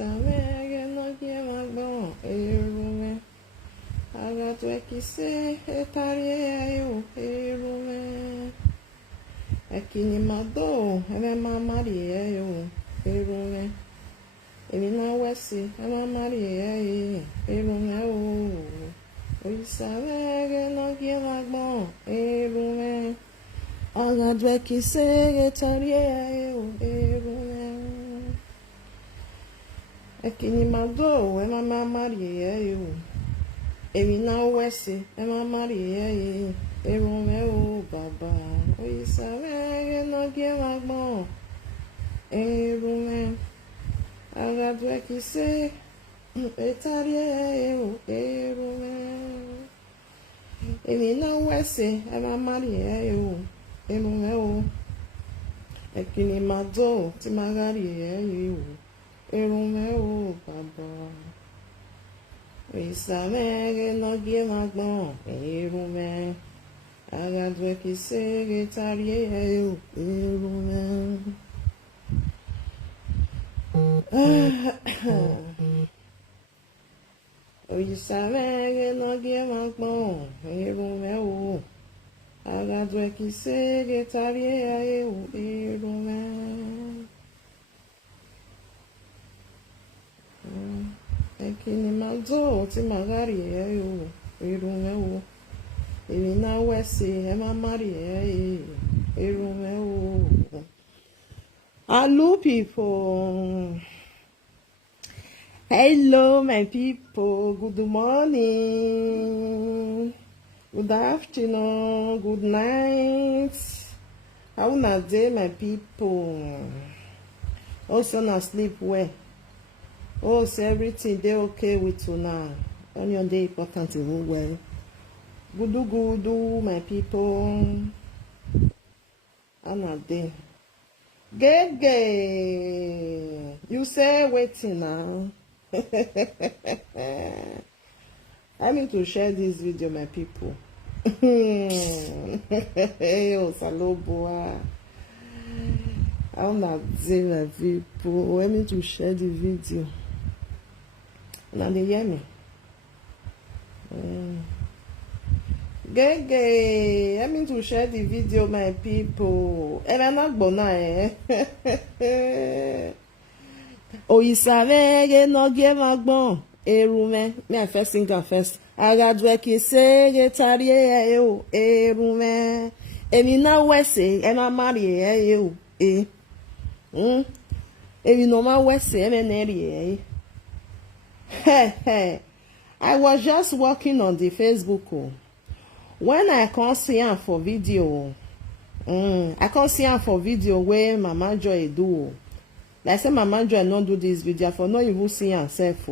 Oyisamege no giemagbon erume. Agatwe kise etarie yo erume. Ekini mado eme mamari yo erume. Elina wesi eme mamari erume o. Oyisamege no giemagbon erume. Agatwe kise etarie yo erume. Ekini mado eme mamari yo. Elina wesi eme mamari erume o baba. Oyisamege no giemagbon erume. Agadwe kise etarie yo erume. Elina wesi eme mamari yo erume o. Ekini mado ti magari yo erume o baba. Oyisamege no giemagbon erume. Agadwe kise etarie yo erume. Oyisamege no giemagbon erume o. Agadwe kise etarie yo erume. Ekini mado ti magari yo erume o. Elina wesi ema mari erume o. Hello people. Hello my people. Good morning. Good afternoon. Good night. How na day my people? Also na sleep well. Oh, so everything they okay with you now. On your day important to move well. Good, my people. Another day. Gege. You say waiting now. I need to share this video, my people. Oh, Saloboa. I'm not saying my people. I need to share the video. Now they hear me. Gege, I mean to share the video, my people. And I'm not gonna Oyisamege no giemagbon erume. Me I first sing that first. Agadwe kise etarie yo erume. Elina wese ema mari yo Elina ma wese eme neri I was just working on the Facebook. When I can't see her for video, I can't see her for video where Mama Joy do. Like say Mama Joy not do this video for not even see herself.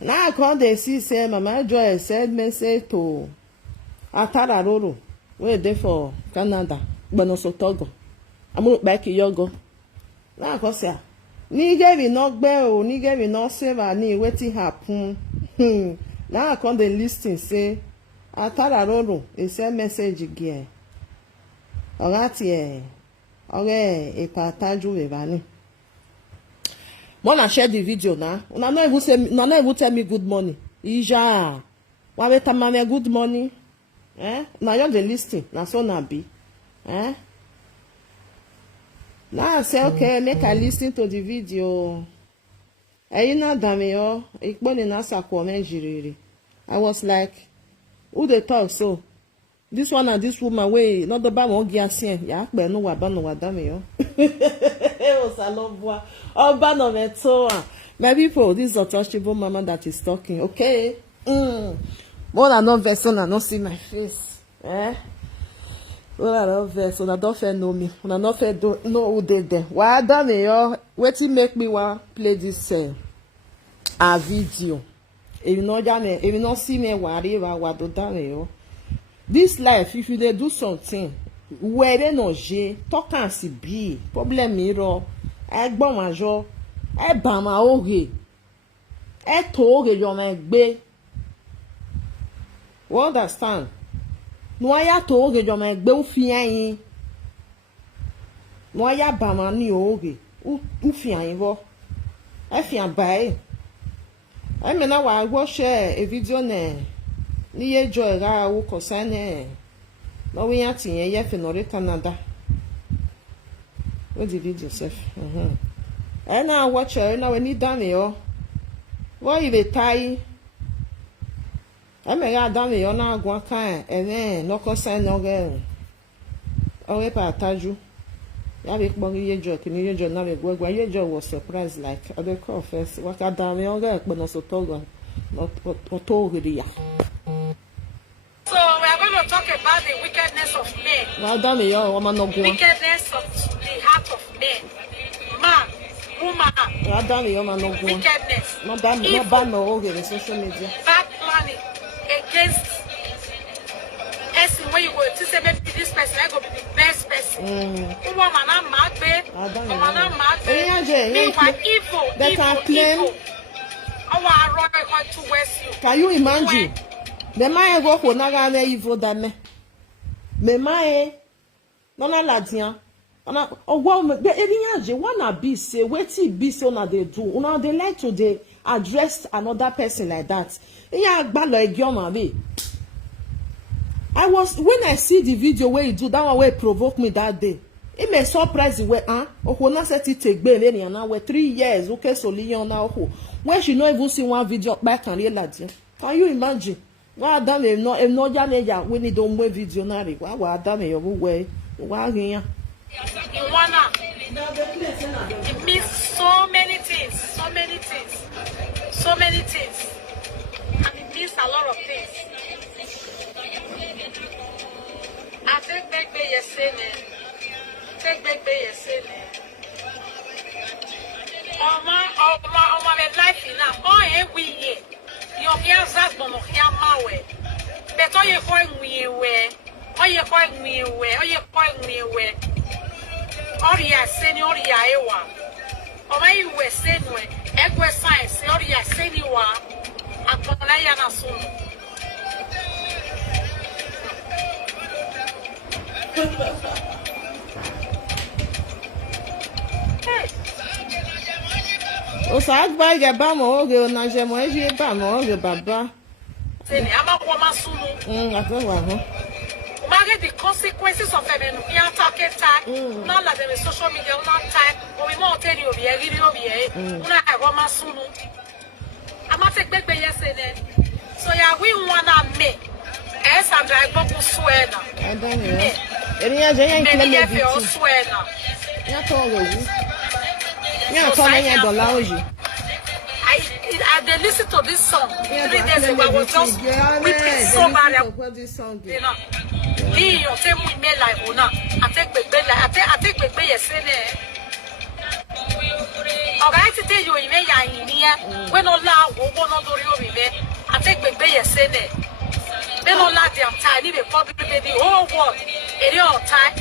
Now I can't they see say Mama Joy said message to Atararoro where they for Canada, but no so Togo. I'm look back yogo. Now I can't see her. Nige we not bell, nige we not save her ni wetin happen. Now I can't they listen say Atararoro is send message again. Alright, okay, a pataju evani. Wanna share the video now? Una not even say, not even tell me good morning. Eyaaa, wa beta mame good morning. Now you're the listing. Now so na be. Now I say okay, make I listen to the video. You know dame yo, ikboni na sakwo menjiriri. I was like, who they talk so? This one and this woman way not the bam ogiasien. Ya pe no wa ba no wa dame yo. O salobwa. O ba no meto. My people, this is a touchable mama that is talking. Okay. More than no vessel and not see my face. More than no vessel, I don't fair know me. I not fair know who they there. Why dame yo? Wetin make me want play this a video. If you not see me what do dame yo. This life, if you dey do something, where they no je, talk and see be problem miro. Egbon majo, e ba ma oge, e to oge yo ma gbe. You understand? No aya to oge yo ma gbe u fi ayin. No aya ba ma ni oge, u fi ayin bo. If you buy, I mean, I will share a video near Joy, I will consign. No, we are seeing a in Canada. What's the video, Seth? And now watch her, now we need Daniel. Why you tie? I may have done it on our one kind, and then no consign no girl. Oh, if I told you. I make money joke in your journal work when your job was surprised like other confess what I done younger but also told not told you. So we are going to talk about the wickedness of men. Well done Wickedness of the heart of men. Man, woman. Well done wickedness. Not bad no okay social media. Bad planning against person when you go to say maybe this person I go be the best person. Woman I'm mad babe. Woman I'm mad babe. Meanwhile evil. They can claim. To West you. Can you imagine? The man go for naga evil than me. Me my no na ladian. Oh well, the area wanna be say wetin be so na they do. Una they like to they address another person like that. Yeah, gbalo egioma be. When I see the video where you do that one where it provoked me that day. It may surprise where Okona said it take bail any now where 3 years okay so Leon now when she not even see one video back and realize. Can you imagine? Why done if no janeja when it don't wear video now? Why done your way? Why here? It means so many things, so many things, so many things. And it means a lot of things. I take back by your saying. Take back by your saying. Oh my life enough. Oh, every year. Your girls are going to hear my way. But all you're going me away. All you're going me away. All you're going me away. All you're saying, all you're Eyaaa. Oh, my you were saying, Egg science, all you're saying you are. I'm going to soon. O sa gba ge ba mo oge na je mo e ba mo oge baba. Say me ama kwa masunu. Ato wa ho. Imagine the consequences of them in your target time. Not like the social media not time. But we won't tell you here, really over here. Una kwa masunu. Ama take back yesterday. So yeah, we wanna make. Yes, I'm like Boku Swena. I don't know. Enya je yan claim me Swena. Ya to wo. Yeah, I listen to this song 3 days ago. I was just weeping so bad. You know, you take me like Una. I take baby like I take baby yesterday. Alright, tell you in here. When all la go no do you be. I take baby yesterday. Then all la them time. Need a public baby. Oh what? It is all time.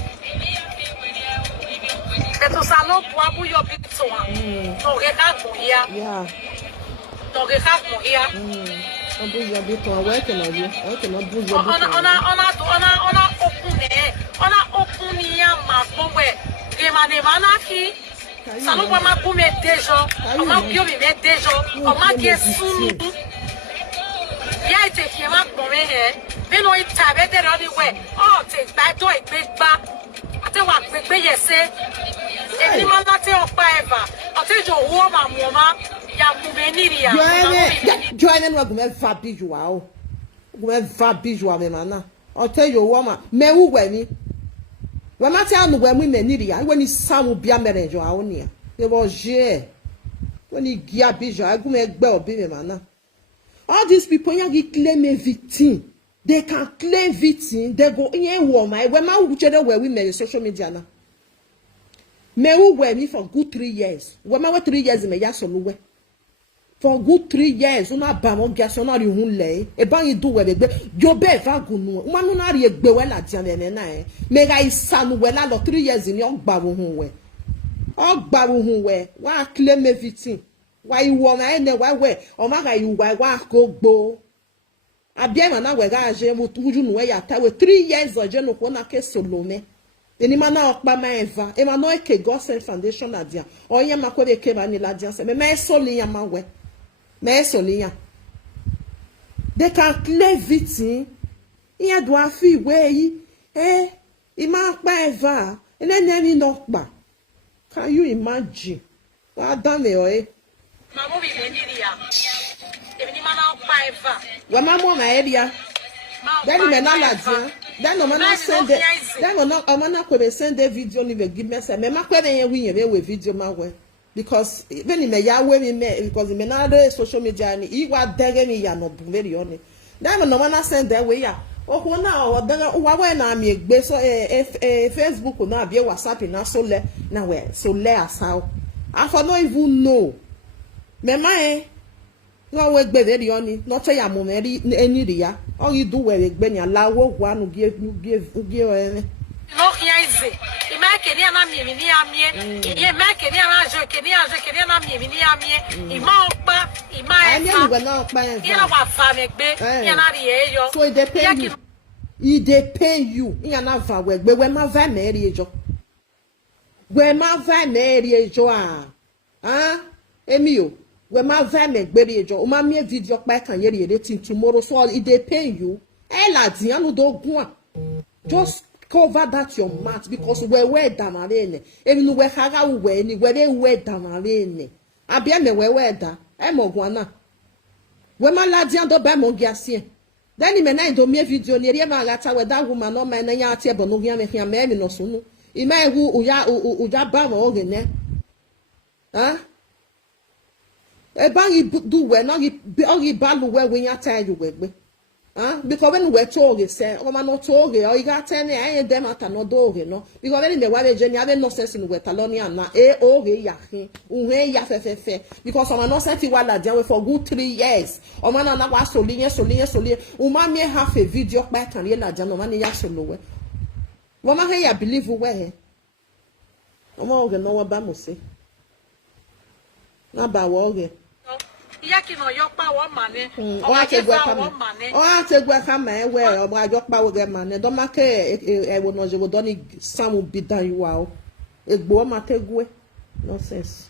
Pero salon pour your pizza. No regarde mon ya. Yeah. No regarde mon ya. On bouge your bit on work on you. Okay, no bouge your bit. On a open ya ma bowe. Demande manaki. Salon pour ma poume déjà. On m'a bio me déjà. On m'a dit sous. Ya été qui m'a bowe he. Mais no it tabe de rodi we. Oh, take back to a big back. I tell what big say. Any man that tell forever. I tell you woman, ya mumeniria. Join them go fa bijua. Go fa bijua me mana. I tell you woman, me wu we ni. We ma tell no we meniria. When is sam bia marriage o awonia. They was je. When he gia bijua, go me gbe obi me mana. All these people you claim a victim. They can claim victim. They go in woman. When my children were women in social media now. Me who were me for good 3 years. When my 3 years in me yasoluwe. For good 3 years, una ba mo gaso na ri hun le. E ba yin do we be. Jo be va gunu. Uma no na ri egbe we la dian ne na e. Me ga isanu we la lo 3 years ni o gba wo hun we. O gba wo hun we. Wa claim me victim. Wa iwo na ene wa we. O ma ga iwa wa ko gbo. Abia na we ga je mo tuju nu we ya ta we 3 years oje no ko na ke solome. Eni mana okpa ma eva. E ma no eke God send foundation la dia. Oye ma ko de ke ba ni la dia se. Me so li yan ma we. Me so li yan. They can claim victim. Iya do afi we yi. Ima okpa eva. Ene no okpa. Can you imagine? Wa dan me o Mamo bi eniria. Eni mana okpa eva. Wa mamo na area. Then me na la dia. Then no man send it. Then no man could send a video ni be give me say me ma kwa be yen we video ma we because even me ya we me because me na do social media ni I wa dege mi ya no very on. Then no man send that way ya. O na o dege wa we na mi egbe so Facebook na be WhatsApp na so le na we so le asaw. I for no even know. Me ma no we gbe very on no tell ya mo me eni ria. All you do where egbe ni alawo wa nu give No hiaize. Ima keni ana mi ni amie. Ye ma keni ana jo keni ana mi ni amie. Ima okpa, ima efa. We na okpa en. Ina wa fa me gbe, ina ri eyo. So it depend you. It depend you. Ina na va we gbe we ma va me ri ejo. We ma va me ri ejo ah. Emi o. We ma va me gbe ri ejo. O ma mi video pa kan ye ri tin tomorrow so it depend you. La di anu do gun. Just cover that your mouth because we damarene. Even we haga we ni we damarene. Abia me we da. E mo gwana. We ma la di ando ba mo giasie. Then me na do me video ni ma gata we that woman no man na ya tie bono gya me hia me no so no. I ma hu uja ba mo oge ne. Ah? E ba gi do we no gi ba lu we nya tie you we. Because when we told say, oh man, not told or you got 10 and them at no dog, no. Because when the water journey, I have no sense in Wetalonia na yahi, uwe yafefe. Because I'm not sent while I deal for good 3 years. Oh man, I was solia. Uma may have a video back and yell at Janomani Yasolo. Woman, I believe where. Oh, no about Musi. Not about Wogan. Yaki no yokpa one mane. O ate gwa kama we o ma yokpa we mane. Do make e wo no je wo do ni samu bidan you wa. Egbo ma tegwe. Nonsense.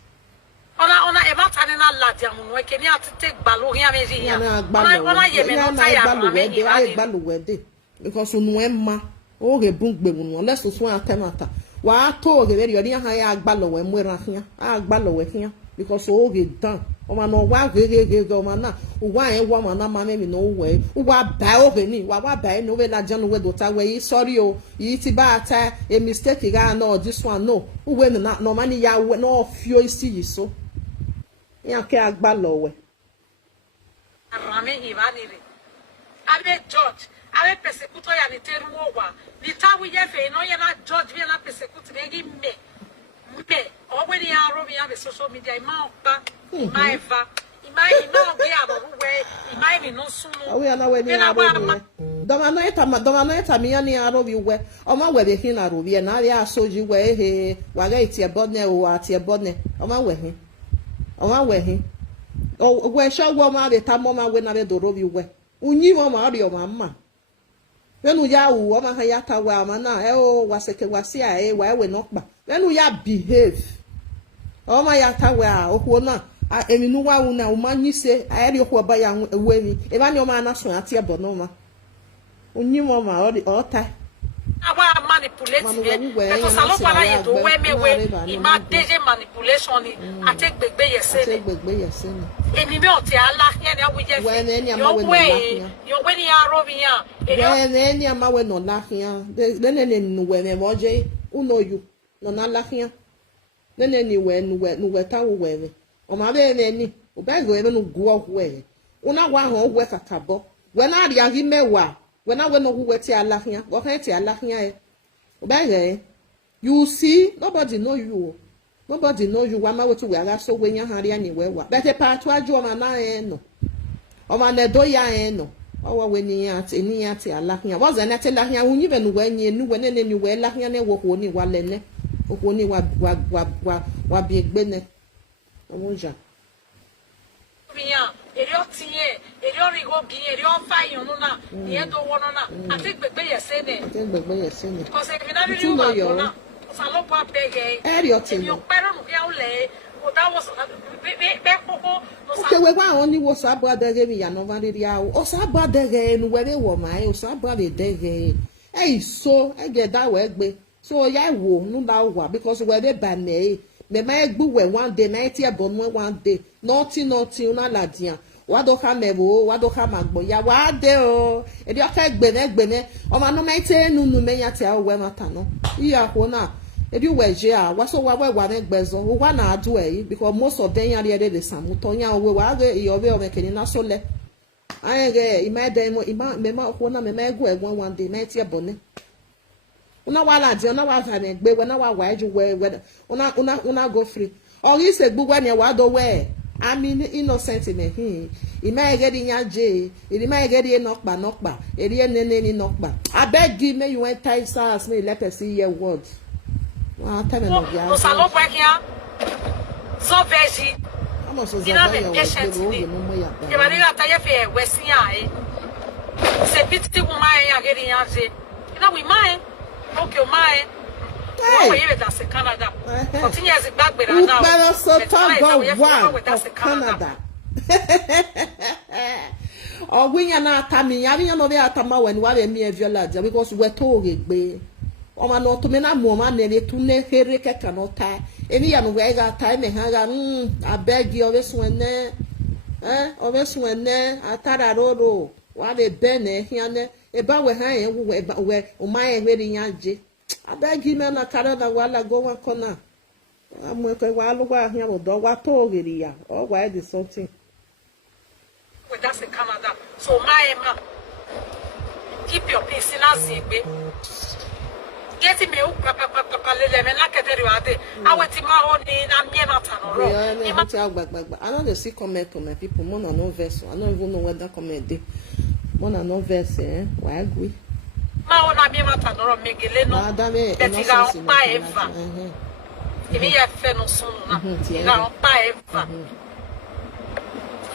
Ona e ba tani na ladia mu we keni atete gbalo hia me ji hia. Ona ye me no taya ma me gbalo we de. Because unu e ma o ge bungbe mu no let's so atemata. Wa to ge we ri ha ya gbalo we mwera hia. Gbalo we hia because o ge dan. O ma no wa ge o ma na o wa en wa ma na ma me no we o wa ba o ge ni wa ba no we la janu we do ta we sorry o yi ti ba ata a mistake ga no this one no o we no ma ni ya we no fio isi yi so ya ke agba lo we arame ibani re abe judge abe persecutor ya ni teru wa ni ta we ye fe no ye na judge we na persecute me gi me already are on social media. My eva. We are not wedding. Domanoeta me any arobi we. Oma we be hin arobi na ya soji we he waga iti abodne o ati abodne. Oma we hin. Oma we hin. O we sha wo ma be ta mama we na be dorobi we. Unyi mama ori o mama. Wenu ya wu o ma ha ya ta wa ma na o waseke wasi a wa we no kpa. Wenu ya behave. O ma ya ta wa o ko na emi nu wa wu na o ma nyi se ayeri ko ba ya we mi. E ba ni o ma na so ati ebo no ma. Unyi mama ori o ta. Awa manipulate me. Because salo para ye do we me we. Ima deje manipulation ni. Ate gbegbe yese ni. Emi me o ti ala here na we je. When any ama we no la here. Yo we ni arobi ya. When any ama we no la here. Then no we me moje. Uno you. No na la here. Then any we no we ta we. O ma be ni. O ba go e no go we. Una wa ho we kakabo. We na ria gi mewa. When I no who ti ala here. Go kan ti ala here. O ba ge. You see, nobody know you. Nobody knows you. Wama wetu we ala so we nya hari ani we wa. But e pa to aju o ma na no. O ma ne do ya no. O wa we ni ati ala here. Was na ti la here unyi be no we ni enu we ne ni we la here ne wo ko ni wa le ne. O ko ni wa bi egbe ne. O mo ja. Biyan, eri tie, Erio Rigogi, Erio Fayona, Niedo Wanona. I think the bay is saying it. Because if you never knew Madonna, Salopa Begay, and your parent Yaule, that was okay, we want only was about the game, Yanova, or Saba de game, where they were my, or Saba de game. Hey, so I get that way. So yeah, wo no that because where they ban me may go one day, 90 one day, naughty, una ladia. What do ha mevo, what do ha magbo, ya what deo, and your cake bene, or my no mate, no mayata, when matano. Ya hona, if you were ja, what's so what one bezo, one are do because most of them are the same. Mutonia, we were your way of making us so let. I get imagine, Mema, me go one day, 90 bonnet. Una wala di una wa fa me gbe we na wa ju we una go free or you say gbugwa ne wa do we I mean innocent me e ma get nya je e ma get e nokpa e ri enene ni nokpa abeg give me you enter stars me let us see your words tell me no dia no salon kwa kia so veji ina me patient ni e ba ni ata ye fe we sin ai se piti woman ya get nya je ina we mind. Okay, my. Hey. That's Canada. Continue as back with now. But also talk about one of Canada. Or we are not coming. I mean, no, they are coming when we are near Violaja because we're told it be. Or my not to me, I'm woman, and it to make a cannot tie. Any young way got time and hang. I beg you, always when there. Always when there. I thought I don't know. Why they been here. Eba we ha we o mai we nyaje abegi me na Canada wala go one corner amwe wa lu wa hia wo do wa to ogiri ya o wa dey something with that's in Canada so my ma keep your peace in azigbe get me u papa lele me na kedere wa de aweti ma ho ni na mie na tanoro ni ma ti agbagba I don't see comment on my people more no verse I don't even know what that comment dey. Mona no verse, why agree? Ma ona mi mata no megele no. Betiga on pa eva. Ibi ya fe no sunu na. Iga on pa eva.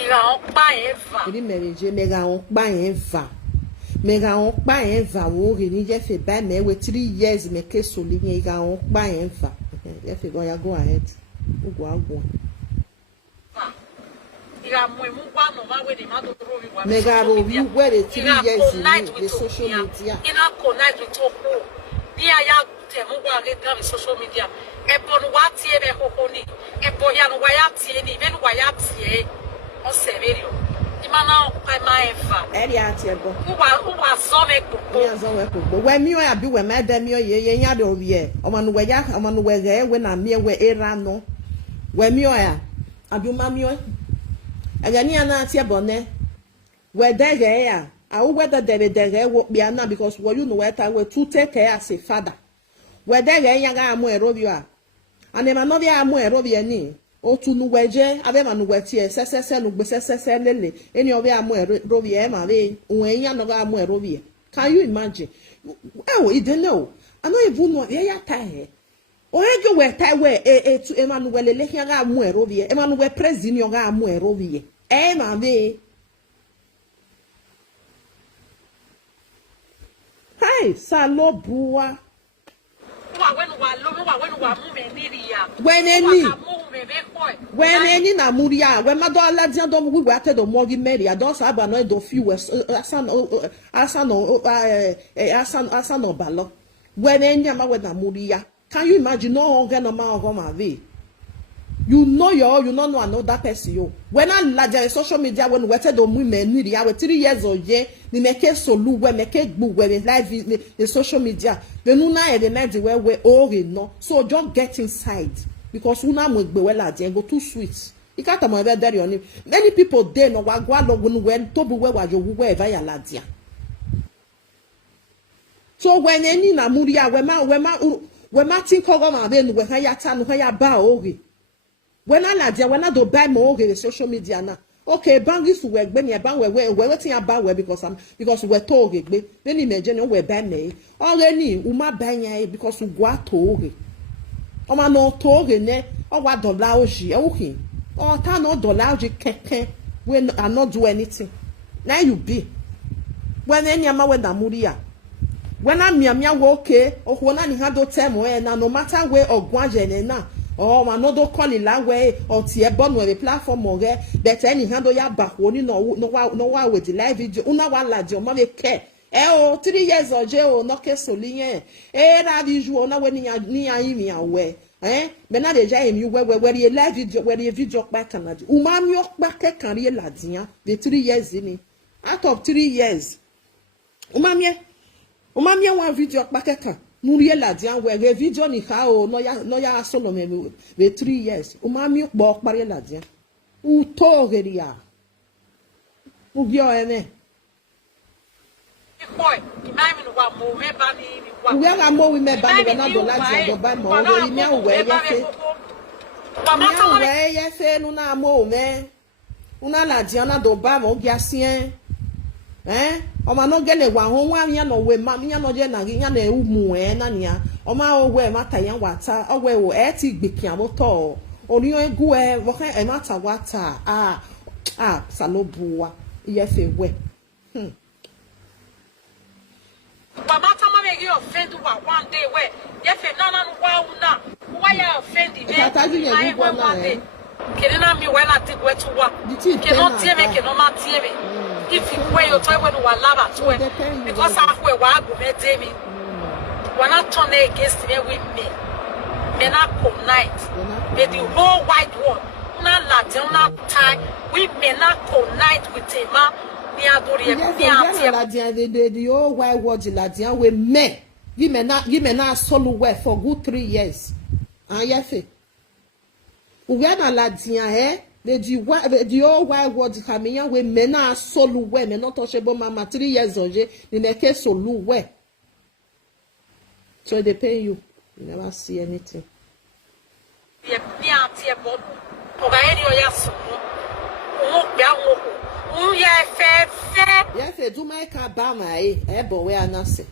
Iga on pa eva. Ibi mereje mega on pa eva. Mega on pa eva wo ri ni je fe ba me we 3 years me ke so li ni iga on pa eva. Je fe go ya go ahead. Ugo agwo. Mega review where the 3 years in the social media. Ina connect with Topo. Dia ya temu wa le social media. Ebon wati ebe hokoni. Ebo ya no wayati ni ben wayati o severio. Imana kai maeva. Eri ati ebo. Uwa zome popo. Ya zome popo. We mi o abi we ma da mi o ye nya de obi e. Omanu we ya omanu we ge we na mi we era no. We mi o ya abi ma mi o. Agani ana ati ebone we dege ya awu whether dege wo bia na because what you know where we to take care as a father we dege ya ga amu erobio a ane ma no bia amu erobio ni o tu nu weje abe ma nu wetie sesese nu gbe sesese lele eni obi amu erobio e ma be won ya no ga amu erobio can you imagine you don't know I don't even know ya tai Orejo we tai we to Emmanuel le hia ga amu erobie Emmanuel president ga amu erobie ma be Hi salo bua when any na muria when mado ala dia do mu we ate do mogi meri adon sa aba no do fi we asan obalo when any ma we na muria. Can you imagine no longer no man of my way? You know another person you. When I larger social media when we tell the women need ya 3 years or ye ni make solu we make book we live the social media. The nuna e the night where we all no. So just get inside because una mo gbe we large go too sweet. You can't am ever there on many people dey no wa gwa lo gun we to be we wa yo we ever ya ladia. So when any na muria we ma think go ma be no we ha ya ta no ha ya ba oge. When I like when I do buy more the social media now. Okay, bangis to work when you bang we waiting about where because we're told it. Then imagine we buy me. Already uma buy because we go to o ma no to ne o wa dollar o ji o hin. O ta no dollar ji keke. we are not do anything. Now you be. When any ama we da muria. When I'm mia okay, or when I had to tell me, no matter where or guajen na, or another call it that way, or tie bon with a platform or that any handle ya back, no one with the live video, una one lad, your mother care. 3 years or jail, no case so linear. That is you on when you are away. Men na deja you where you live video, where you video back Canada. Umam yok back can real ladia, the 3 years in it. Out of 3 years. Umamye one video pakeka nurie ladia we video ni ka o no ya solo me 3 years umamye bo pare ladia u to geria u bio ene boy imami no wa mo me ba ni wa we ga mo we me ba ni na do ladia do ba mo we mi awe ye fe mama we ye fe nu na mo me una ladia na do ba mo bia sien Oma no gele wa ho wa nya no we ma nya no je na nya na umu na nia oma o we mata yan wata o we wo e ti gbekin aboto ori egu wo kan e mata wata salobuwa iye fe we Ba mata ma me gi offend wa one day we ye fe na wa una wa ya offend me I we one day kene na mi we na ti we to wa keno tie me keno ma tie me if you wear your toy when you are lava to because halfway wa go me dey me we not turn against me with me not connect with the whole wide world una latin una tie we may not connect with him ni adori ni ati the whole wide world latin we me give me na solo work for good 3 years and yefe we na latin the whole wide world Kamiya we mena solo we me not touchable mama 3 years oje ni make solo we so they pay you never see anything ye bia tie bo o ga eri o ya so o bia wo ye fe do my ka ba na bo we anase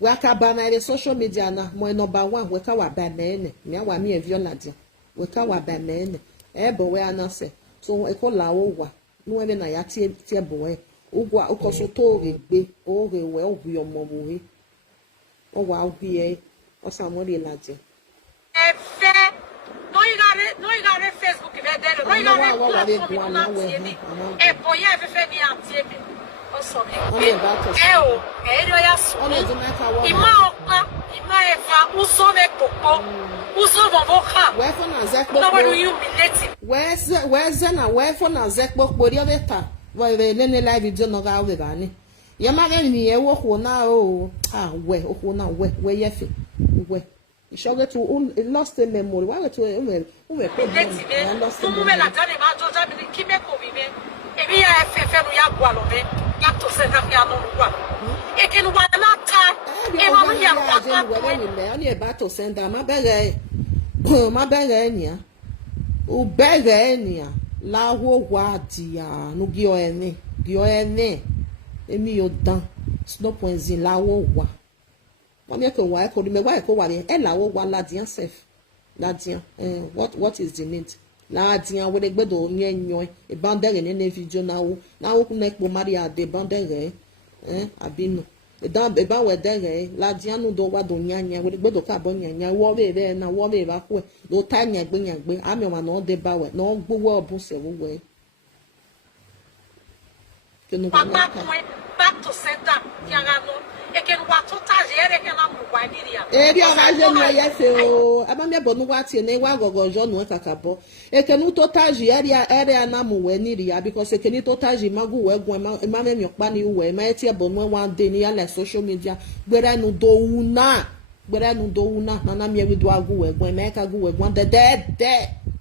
we ka ba na the social media na mo number 1 we ka wa ba me ne wa me violate we ka wa ba me ebe we anase so ekola owa no ebe na ya tie boy ogwa okoso to regbe o re we obu yo momuwe o wa obie o samori laje efe no you got it Facebook be there no you got it platform na tie e boy efe ni atie me o so me o eri o ya so ima efa uso me popo uso boboka we for na zekpo no when you humiliate we for na zekpo pori obeta we le live video no ga we ba ni ye ma ga ni e wo ko na o we o ko na we ye fe we show to lost the memory why to we pe lost the memory la tani ma joja mi ki me ko bi me e bi ya fe no ya gwa lo me ya to se ka ya no gwa e ke no wa na ta e ma mu ya gwa we me oni e ba to send ma bere enia u bere enia la wo wa dia no gi o ene emi yo dan stop point zin la wo wa mo me ko wa ko me wa ko wa ni e la wo wa la dia sef la dia what is the need la dia we de gbedo ni enyo e bandere ni video na wo ku na po maria de bandere abinu e ba we dere la dia no do wa do nyanya we de gbedo ka bo nyanya wo be na wo be ba ku do ta nyagbe ami o ma no de ba we no gbowo obun se wo we que no back to center yanga no e ke wa to ta jere ke na mu wa diria eri o ma je no ye fe o aba me bo no wa tie na wa gogojo no kakabo e ke no to ta jere na mu we ni ria because e ke ni to ta ji magu we gun ma me mi opa ni we ma tie bo no one day ni ya la social media gbere nu do una na mi e do agu we gun ma ka gu we gun de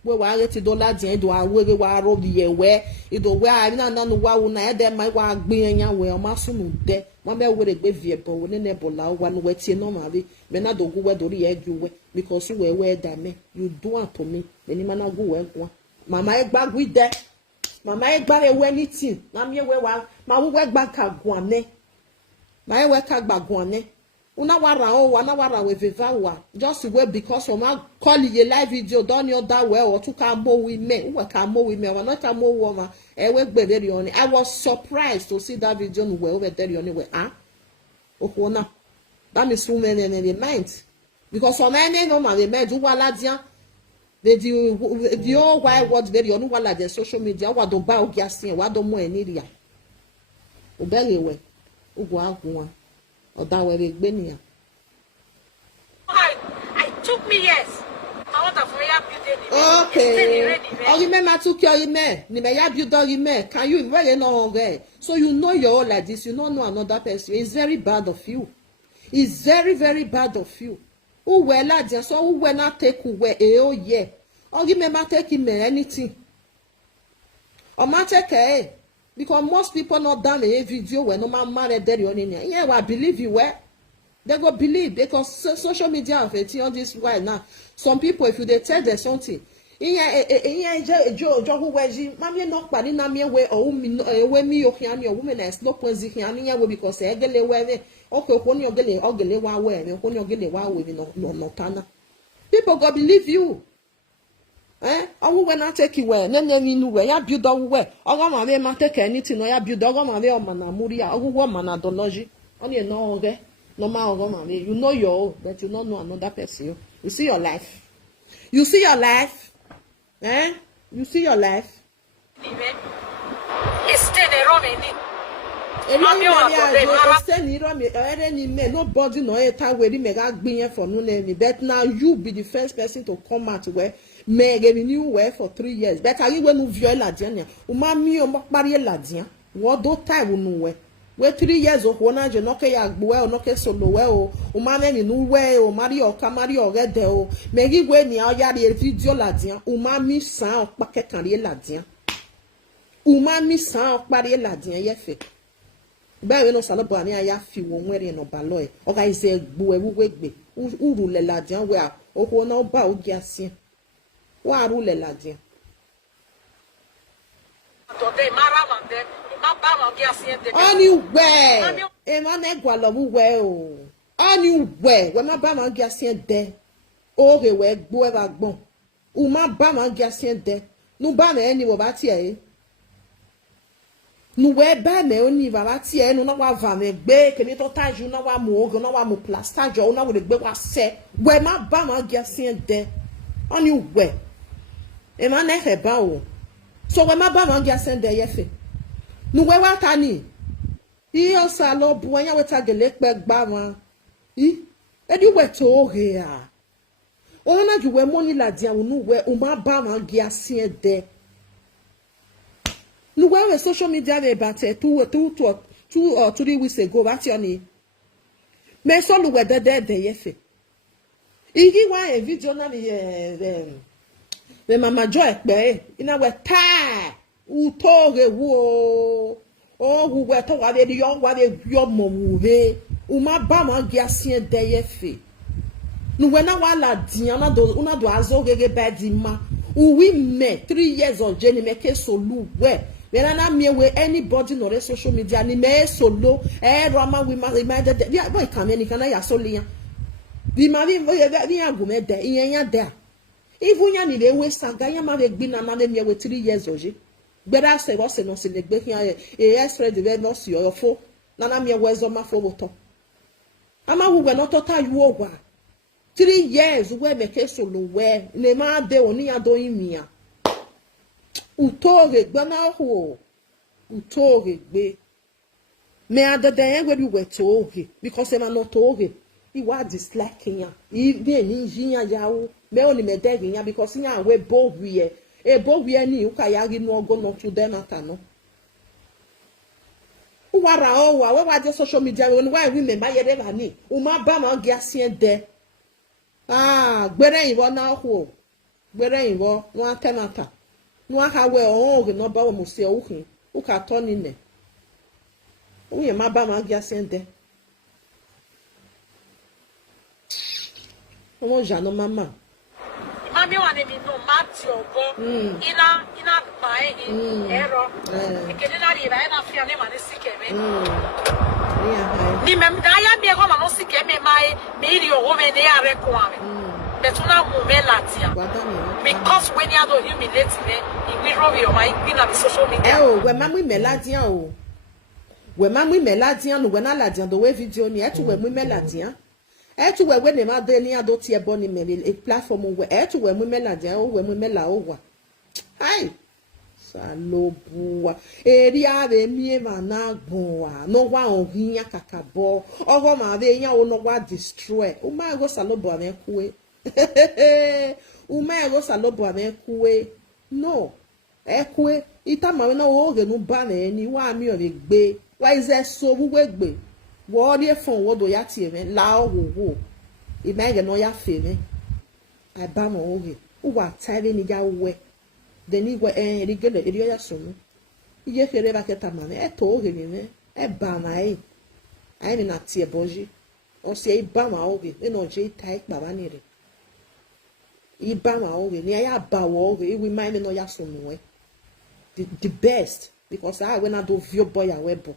we wa re ti dollar din do awere wa ro bi ye we ido we ari na no wa wu na e de ma wa gbin yan we o ma sunu de mo be we gbe vie bo we ne bo la wa no we ti no ma bi me na do gu we do ri e ju we because we da me you do am to me ni ma na gu we kwa mama e gba gwi de mama e gba re we anything na mi we wa ma wu we gba ka gun ane ma e we ka gba gun ane Una wara o wana wara we vivawa. Just wait because you ma call you live video done you that well or to come more women. Who can more women? We not a more woman. I was surprised to see that video where over there anyway. Ah, oh na. That means women in the mind. Because on any normal they made do waladia. The old wild words very on wala the social media. What do buy gas in? What do more in area? Ubeliwe. Ugwa one. Or that way they been I took me years. I want to build okay. Oh, you may took your email. You may have you done email. Can you really know okay? So you know you're all like this. You don't know another person. It's very bad of you. It's very, very bad of you. Who will not just so who will not take away oh yeah. Or you may not take him anything. Or not take because most people not done a video when no man married there on in here. Yeah, well, I believe you were. They go believe because social media of it on this right now. Some people, if you they tell them something, who was mammy not but in a mere way or me or woman as no poison because I get away. Okay, when you're getting ugly one way and when you're getting one way, no tana. People go believe you. Eh? I will not take you where, then you where ya build up where. I want my take anything or ya build up on my Muria, or woman adology. Only no okay. No matter you know your own, but you don't know another person. You see your life. You see your life. Eh? You see your life. Nobody know it where you make a for no name. But now you be the first person to come out where may get new way for 3 years. But are you when you view la diana? Umami or Maria Ladia? What do time will know where? We 3 years of one age no ke ya gbo e no ke solo we o ma ni nu we o mari o ka mari o gede o megi we ni o ya re video ladian o ma mi san o pa kekan re ladian o ma mi san o pa re ladian ye fe ba we no salo bo ani aya fi wo nwere no ba lo e o ga ise gbo e we gbe uru le ladian we a o ko na ba o gi asin wa ru le ladian to dey mara man dem anywhere emane gwalomu we o anywhere we ma ba ma gi asin de o re we gbo e ba gbon o ma ba ma gi asin de nu ba na eni wo ba ti e nu we ba me oni ba ba ti e nu na wa va me gbe kemi to taju na wa mu ogo na wa mu plaster jo na wo le gbe wa se we ma ba ma gi asin de anywhere emane he ba o so we ma ba ma gi asin de ye fe nu we wa tani iyo sa lo bu anya weta gele pe gba wan edi we to he a o na ju we money la dia nu we o ma ba ma gi asin de nu we social media we about 2 or 3 weeks ago what you ni me so lu we de ye fe igi wa e video na me mama joy pe ina we ta utoge wo o wu we to wa de yo mo wu he u ma ba ma gi asin de ye fe nu we na wa la dian na do una do azo gege ba di ma u wi me 3 years of journey me ke so lu we na me we anybody no re social media ni me solo rama we ma de ya boy kan ni kan ya so lian bi ma bi agume de iyan ya de even ya ni le we saga ya ma be gbi na me we 3 years oje gbera se wo se no se le gbe kian extra de no si yo fo na me we zo ma fo boto ama wu we no to ta yu ogwa 3 years we me ke solo we le ma de oni ya do imia utore gbe na ho utore gbe me adede yen we bi we to oge because e ma no to oge I wa dislike yan I be ni yiyan yawo me oni me de yan because yan we bo wi e bo wi ni u ka ya ri nu ogo no to dem ata no u wara o wa we wa je social media we wa wi me ma ye de ba ni u ma ba ma gi asien de gbere yin wo na ho gbere yin wo won temata nu aka we o oge no ba wo mo se o hin u ka to ni ne u ye ma ba ma gi asien de omo jano mama mami wa ni mi no mati ogo ina ba ero ekele na ri ba na fi ane ma ni sikeme Ni me na ya me go ma no sike me mai me ri o me ne are ko ame. Betuna mu me latia. Because when you do humiliate me, we rob your my in on social media. Oh, when mamu me latia o. When mamu me latia no when ala dia do we video ni e to when mu me latia. E to when ne ma de ni ado tie boni me a platform we e to when mu me latia o when mu me la o wa. Hi. Salobua area be mi ma na gbon no wa ohinya kakabo ogo ma be yan o no wa destroy o ma go salobua me kuwe o ma go salobua me kuwe no e kuwe ita ma na o ge nu ba na ni wa mi o be gbe wa ize so wuwe gbe wo ri fon wo do ya ti me la o wo I ma ge no ya fe me ai ba mo o ge o wa tare ni ja we deni gwe rigele iriyo ya sonu iye fere ba keta mane e to oge ne e ba na ai mi na tie boji o se e ba ma oge e no je tai pa ba ni re I ba ma oge ni ya ba wo oge we mind me no ya sonu we the best because I when I do view boy a webo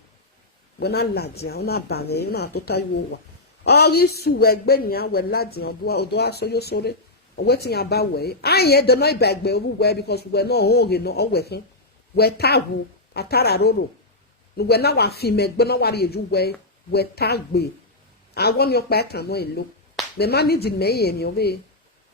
when I ladia una ba ne una to ta yo wa o ri su we gbe ni a we ladia odo aso yo sore waiting about way. I ain't the no bag where because we're not hungry, no working. We're tagu, a tararoro. We're now a female, but no what you way, we're tag. I want your back and no look. The man needs in May and your way.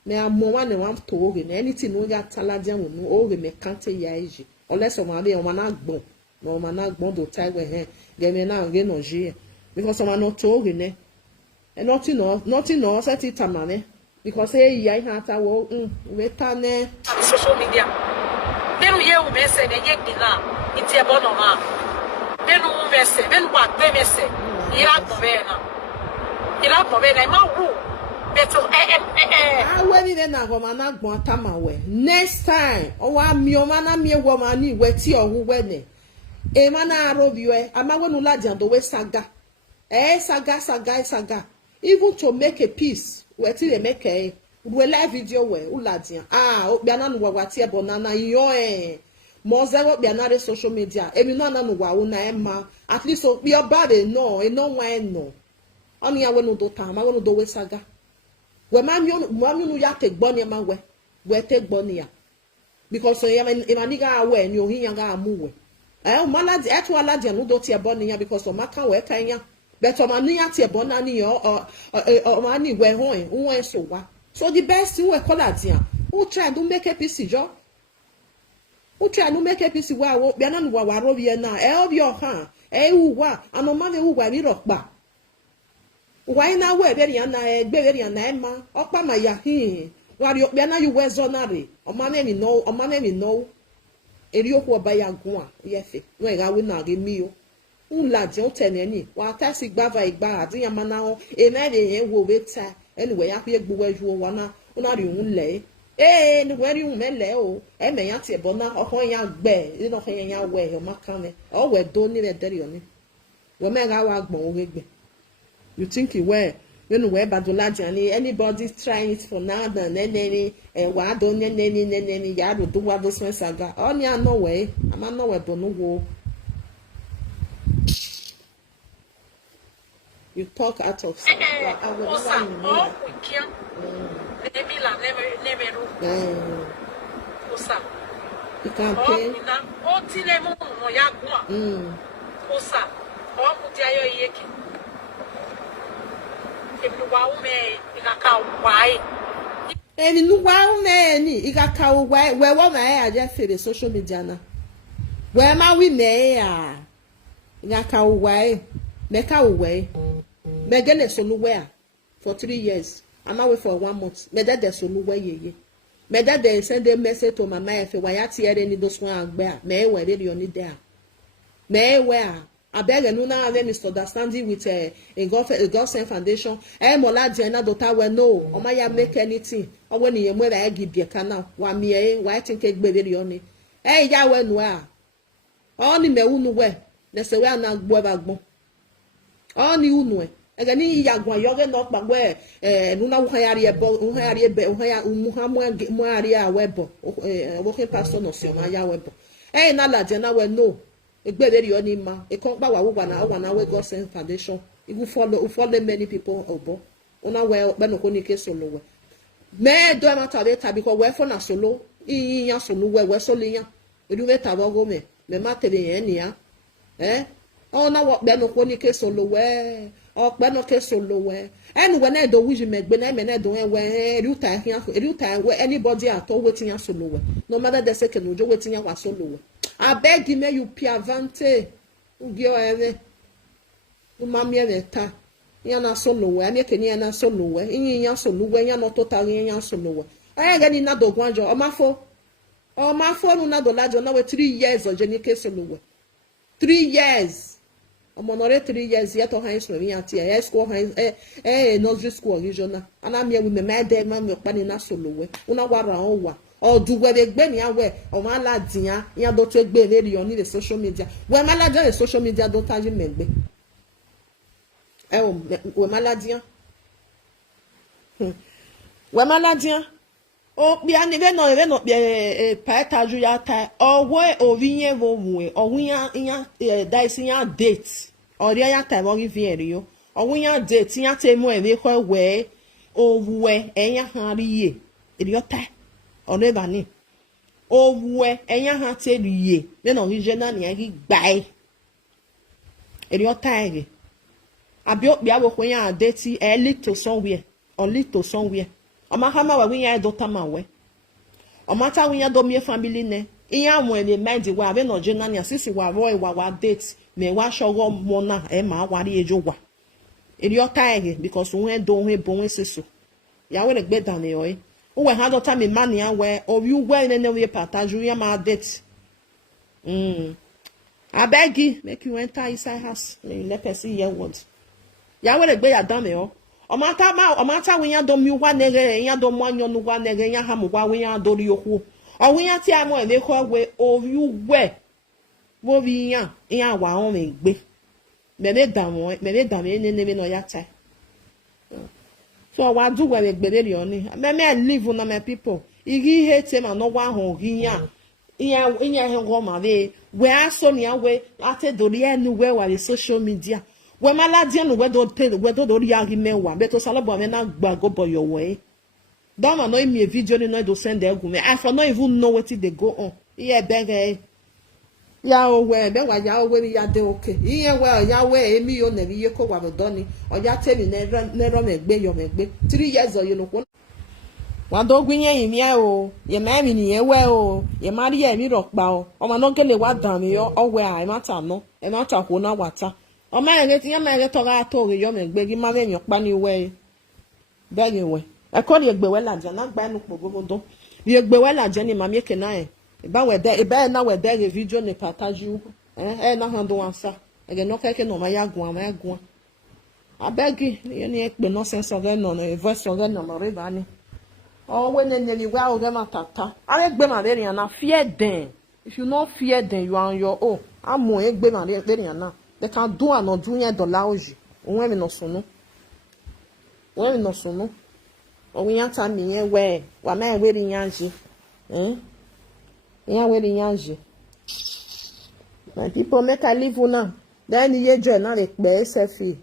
Now, more one and one to organ, anything no got taladian no organ me can't say yaji, unless of my day on one agbon, no man agbon to tag with her, get me now again on G. Because I'm not talking, eh? And nothing else, set it a money. Because I had a walk with on social media. Then we hear me say the yet dinner, it's a bonoma. Then we say, then what they say, Iraq Novena. Iraq Novena, my room. Better, I went in a woman, not Guantamaway. Next time, oh, I'm your man, me woman, wet your who wedding. A man, I rob you, I'm not going to lie on the way saga. Saga. Even to make a peace. We ti make a we live video we uladia obiana no wa tie bonana yo moze we obiana social media emi no na no wa una ema at least so be body no e no wan no oni ya we no do time we no do we saga we ma mi no ya te gboni ma we te gboni ya because so e ma ni ga we ni ohin ya ga amu we o maladi e to aladia no do tie boni ya because o maka we kan ya but o manu ya tie bonani yo o mani we hon won so wa so the best thing we call adia who try to make a piece jo who try to make a piece wa wo bia na no wa ro bi na e obi o han e wu wa anoma me wu wa ri rokpa wa ina we be ri na e gbe ri na e ma opa ma ya hin wa ri bia na yu we zonare o ma na mi no eri okwu oba ya gun a ye fe no e ga we na ge mi o ulaje o teneni wa ta si gbava igba adi ya mana o e na de yen wo beta anyway ya pe gbo weju wa na una ri un le ni we ri un mele o e me yan ti bona o ya gbe ni no kan ya we o maka me o we do ni le deri oni we me ga wa gbon o gbe you think it well you know where badolaje ani anybody trying it for now and then wa do ni ya do wa do so saga oni ano we ama no we do no wo. You talk out of Osa, oh, we can't. Osa. You can pay. Oh, Tilemo, no Yagua. Osa, oh, Mutiayo Yeki. If you wow me, you got cow why? And you wow me, you got cow why? Where one I just feel the social media now. Where am I we may? You got cow why? Make our way. Megane so nowhere for 3 years. I'm away for 1 month. Me that so nowhere ye. Me that they send a message to my wife. Why at here any those one bear? Me where they only there. Me where? I beg and no now misunderstanding with a God foundation. Mola Diana Dota we no. O my make anything. Or when you where I give you canal. Why me why think cake baby only. Hey ya when where? Only me unu where. Let's say we are not boy. Oni unwe egani ya gwa yoge not bagwe nuna uhayari ebo uhayari ebe uhaya muhari awebo working pastor no si ma ya webo na la je na we no egbere yo ni ma e kon pa wa na we God send foundation you follow many people obo una we be no ko ni ke solo we me do ma ta de ta because we for na solo yan solo we solo yan edu me ta bo go me ma tele yen ni ya ona wo be no ko ni ke solo we o pe no ke solo we enu we na do wish me gbe na me na do we edu ta we anybody at all wetin yan solo we no matter the second ojo wetin yan wa solo we abeg me you piavante ugio eve umami eveta yana solo we ani ke ni yana solo we yin yan solo we yan no total yin yan solo we aya ga ni na do gwanjo o ma fo nu na do lajo na we 3 years oje ni ke solo we 3 years omonore 3 years yet to high school yan ti school high nursery school regional ana mi we me de ma me pa ni na solo we una wara on wa oduwe de gbe ni awe o ma la diyan yan do to gbe le on ni the social media we ma la the social media do taji megbe we ma la diyan o bi ani be no bi pa taju ya ta owe oviye vo mu owu yan daisi yan date ori ya ta mo gi vie ri yo owu yan date yan te mu e ko we owe eyan han riye ri yo ta ọ̀nà ìbàní owó ẹ̀yàn hàn tẹ̀lé yé nínú ọ̀hìnjẹ́ náà nìyẹn kí gbà ẹ́ èrè ọ̀tá ẹ̀rẹ̀ àbí òpè àwòkọ́ yẹn àdé tí ẹ̀ lítò sọ́wọ́ ọmọ hàmà wà wíyẹn ẹ̀dọ́ tá mà wẹ́ ọmọ táwọn yẹn dọ́mìí family nẹ ìyẹn àwọn ẹ̀rẹ̀ mẹ́ẹ̀dì wà àbí ọ̀nàjẹ́ náà ní àṣìṣe wà rọ ìwà wà date mẹ́wàá ṣọwọ́ mọ́ náà ẹ̀ máa wà rí ẹjọ́ wà èrè ọ̀tá ẹ̀rẹ̀ because òun ẹ̀dọ́ òun ẹ̀bọ̀ òun ṣèṣò ìyàwó rẹ̀ gbé dànù ẹ̀ ọ́ uwe ha dota mi mani ya we obi ugwe nene we pataju ya ma date abegi make you enter inside house let person hear word ya we gbe ya dame o mata we ya do mi wa nere ya do mo anyo nu wa nere ya ha mu wa we ya do ri oku o we ya ti amo e ko we obi ugwe wo bi ya wa on me gbe me damo nene no ya tai so wa do we gbere ri oni me live na my people igi hate ma no wa ho giyan iya he go ma we aso ni awe ate do ri enu we wa the social media we maladi enu we do ri agi mewa be to salobo me na gba go boy your way don't know me video ni no do send e gu me I for no even know what they go on iye bege ya owe be wa ya owe ya de okay iye we ya we emi yo na iye ko wa do ni oja temi ne ro me gbe yo me gbe 3 years o you know wa do gun yin mi e o ye ma mi ni ye we o ye ma ri ye mi ro pa o ma no gele wa dan mi yo owe ai ma ta no e ma ta ko na wata o ma ye ti ye ma ye to ga to re yo me gbe gi ma me mi pa ni we be ye we e ko ri egbe we la ja na gba nu po gogodo ye egbe we la je ni ma mi ke na e ba we de ebe na we de video ni pataju na hando ansa ege no keke no ma ya gun abegi ye ni ekpe no sense oge no voice oge no mo re ba ni o we ne ni wa oge matata are gbe ma re na fear them if you no fear them you are on your own amu egbe ma re na they can do and not do yen dollar oji onwe mi no sunu o wi yan ta mi yen we wa ma we ri yanji yeah, where the yanji. My people make I live una. Then you join na le pe selfie.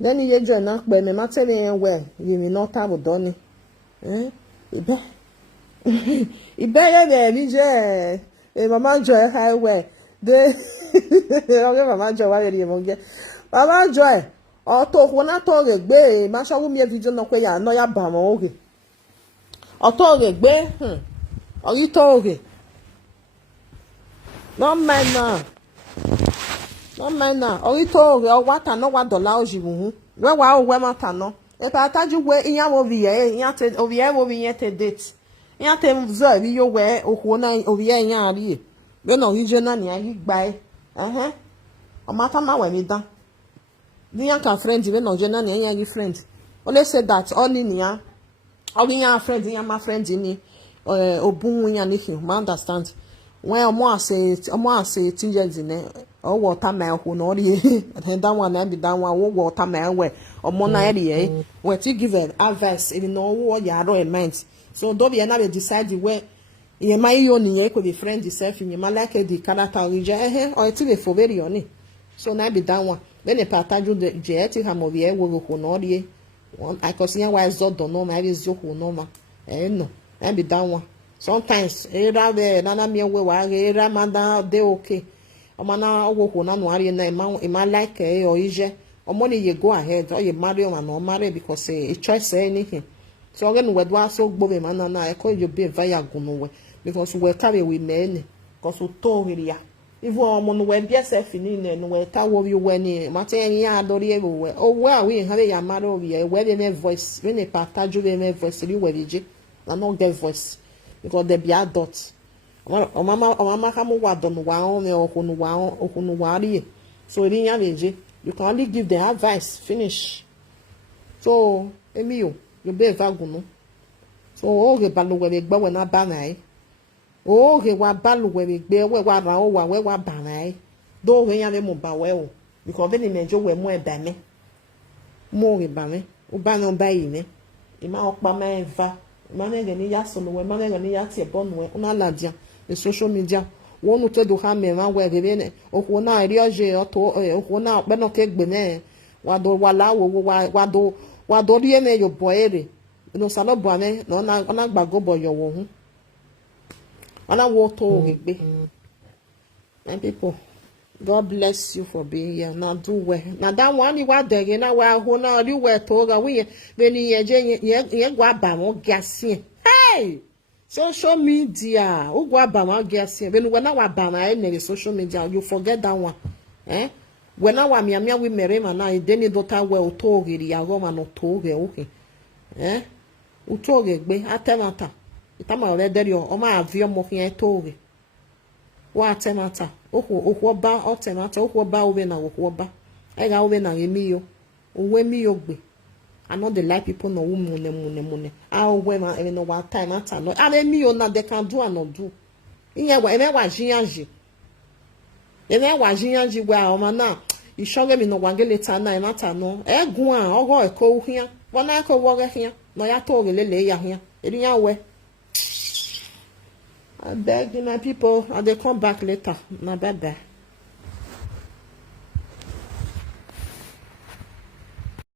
Then you join na pe me ma tell you where you will not have done. Ibe. Ibe ye ni je. Mama joy highway. De okay mama joy wa re mo ge. Mama joy. O to ko na to re gbe ma so wo mi video no pe ya no ya ba mo oge. O to re gbe oyi to oge. No mind na oyi to oge o wa ta no wa dollar oji wu we wa o we ma ta no e pa taju we iyan wo bi ye iyan te obi ye wo bi ye te date iyan te zo bi yo we oku na obi ye iyan ari e be no ri je na ni ayi gba e o ma ta ma we mi dan ni yan ka friend be no je na ni iyan yi friend o le say that only ni ya o bi yan friend yan ma friend ni obun yan ni you understand when omo ase 2 years in o water my ho no ri and that one and that one wo water my we omo na ri we ti give advice if no wo ya ro mind so do be na be decide where ye ma yo ni ye ko be friend itself ye ma like the character origin or ti be for very on so na be that one when the pataju de je ti ha mo be e wo ko no rie one I cause yan why zo do no ma be zo ko no ma no na be that one sometimes era be na na me we wa era ma da de okay o ma na wo ko na no rie na e ma like origin or money you go ahead or you marry or no marry because a choice anything. So again, we do so go be man na I call you be via guno because we carry we men because we told here. If we are on we be self in and we tell what you when matter any adore everywhere. Oh well we have a matter of here where they voice when a partage you voice you where you and not get voice because they be adults. O mama kamu wa don wa on o kunu wa ri so ri yan leje. You can only give them advice. Finish. So, Emio, you be vaguno. So, all the balu where we go when I banai. Oh, he wa balu where we bear where wa rao wa where wa banai. Do we have them ba well. Because then imagine we more bame. More bame. Ubano baine. Ima okbama eva. Manega ni yasono we manega ni yati bonwe. Una ladia. The social media. Wonu te do ha me ma we be ne okwo na ri oje oto okwo na pe no ke gbe ne wa do wa la wo wa do ri ene yo boere no salo bo ame no na ona gbago bo yo wo hu ona wo to gbe my people God bless you for being here na do well na that one wa dege na wa ho na ri we to ga we be ni ye je ye gwa ba mo gasie hey social media, who go about guessing? When I ban any social media, you forget that one. When I was me we marry man, I didn't daughter well told it, ya go man told okay. Who told it be atemata. Itama already or my avion mocking I told it. What atemata? Oh, ba atemata, oh, ba when I walk ba. I got when I emio. When me be. I know they like people no money. I when I know what time at no. I me you na they can do and not do. Iye wa eme wa jiyanji. Eme wa jiyanji wa o ma na. You show me no wangele ta na mata no. E gun an ogo e ko hia. Wona ko wo ge hia. No ya to lele ya hia. Eri yan we. I beg my people, and they come back later. Na bye bye.